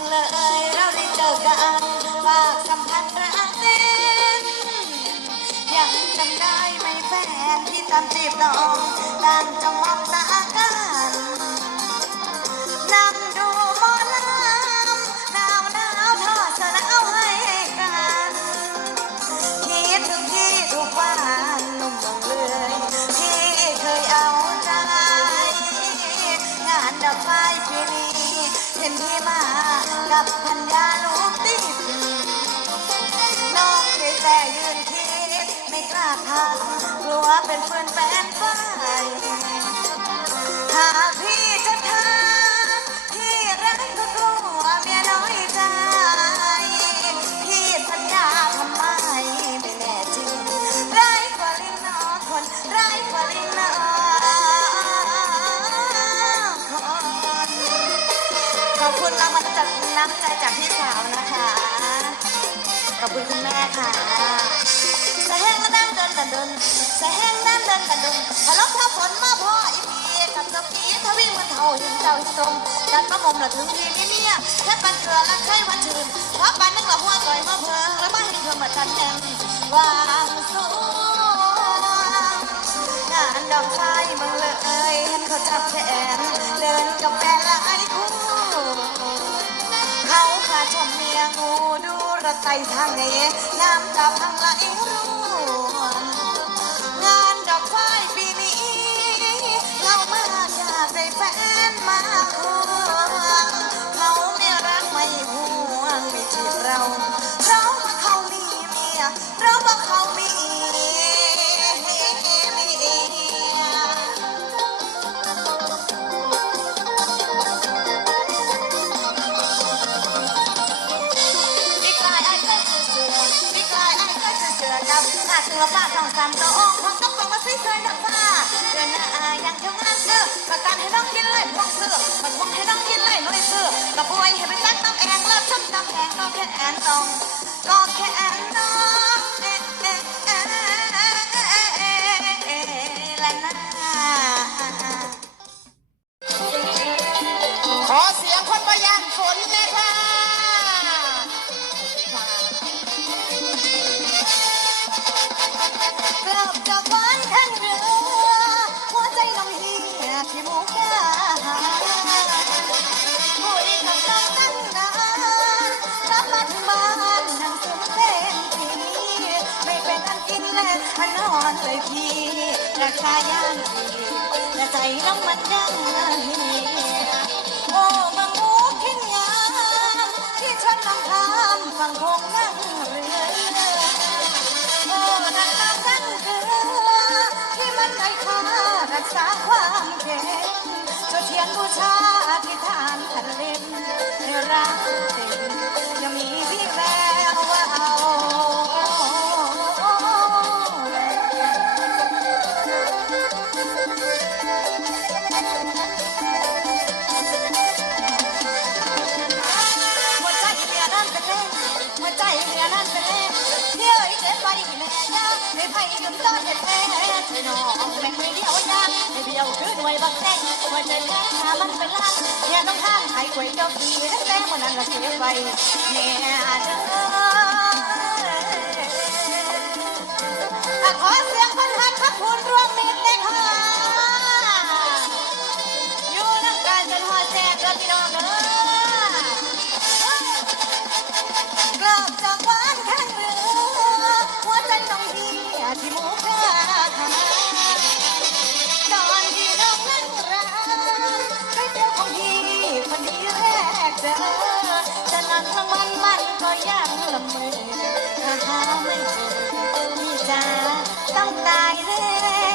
ย เราได้เจอกันฝากสัมพันธ์รักเต้นยังจำได้ไหมแฟนที่ตามจีบน้องต่างจะมองตากันนั่งดูหมอลำหนาวหนาวทอดสนาวให้กันคิดถึงที่ทุกวันหนุ่มยังเลยที่เคยเอาใจ งานดอกไฟปีนี้เห็นที่มา กับพันยาลูกติดน้องได้แต่ยืนคิดไม่กล้าทำกลัวเป็นเพื่อนแฟนไปถ้าพี่จะทำพี่รักก็กลัวเมียน้อยใจ พี่สัญญาทำไมไม่แน่จริงร้ายกว่าลิงนนอคนร้ายกว่าลิงนนอคนขอบคุณรางวัล น้ำใจจากพี่สาวนะคะ ขอบคุณคุณแม่ค่ะแสงก็นั่งเดินกันเดินแสงนั่งเดินกันเดินพอลบพอฝนมาพ่ออีพีกับเจ้าผีทวิ่งมันเท่าห็นเจ้าตรงดันประมมละถึงทีนี่เนี่ยแค่ปันเกลือและไข่วันชื่นเพราะปันนึกละหัวต่อยมาเพลิงแล้วมาให้เธอมาจันแทงวางสูงานดอกไม้มึงเลยเห็นเขาจับแขนเดินกับแฟนางูดูระไตทางนี้น้ำตาพังไหลร่วงงานดอกไฟปีนี้เรามาอยากได้แฟนมาควง เสือป้าสองสามตัวองค์ของต้องของมาซีเคยดักผ้าเดินหน้าอายังเท่านั้นเสือประกันให้น้องกินเลยพวงเสือมาพวงให้น้องกินเลยน้อยเสือกับป่วยให้เป็นตักน้ำแองเลิศชมน้ำแองก็แค่แอนต้องก็แค่แอนน้องเอ๊ะเอ๊ะเอ๊ะเอ๊ะเอ๊ะเอ๊ะละนะ ไม่เป็นอันกินและอันนอนเลยพี่ราคาย่างดีแต่ใจน้องมันยังเฮีโอ้มังมูทิ้งงามที่ฉันนำทำฟังคงนั่งเรือโอ้นั่นมานั่นคือที่มันได้ค่ารักษาความเข็มจะเทียนบูชาอธิษฐานขันเล่นให้รักเต็ม ให้ไผ่ยืมต้อนเด็ดแม่ใช่น้องแม่งไม่เดียวยาให้เดียวคือหน่วยบักแดงหัวใจแม่หามันเป็นล้านเนี่ยต้องท่านไข่ก๋วยเจ้าปีตั้แต่วันนั้นละเสียไปแม่เด้อขอเสียงคนหักพักพูนร่วมมิตรเลยค่ะอยู่น้ำกันจนหัวแจกเด้อพี่น้องเด้อกลับจ เจอแต่นั้นทั้งวันมันก็ยังละเมอถ้าหาไม่เจอพี่จ๋าต้องตายแน่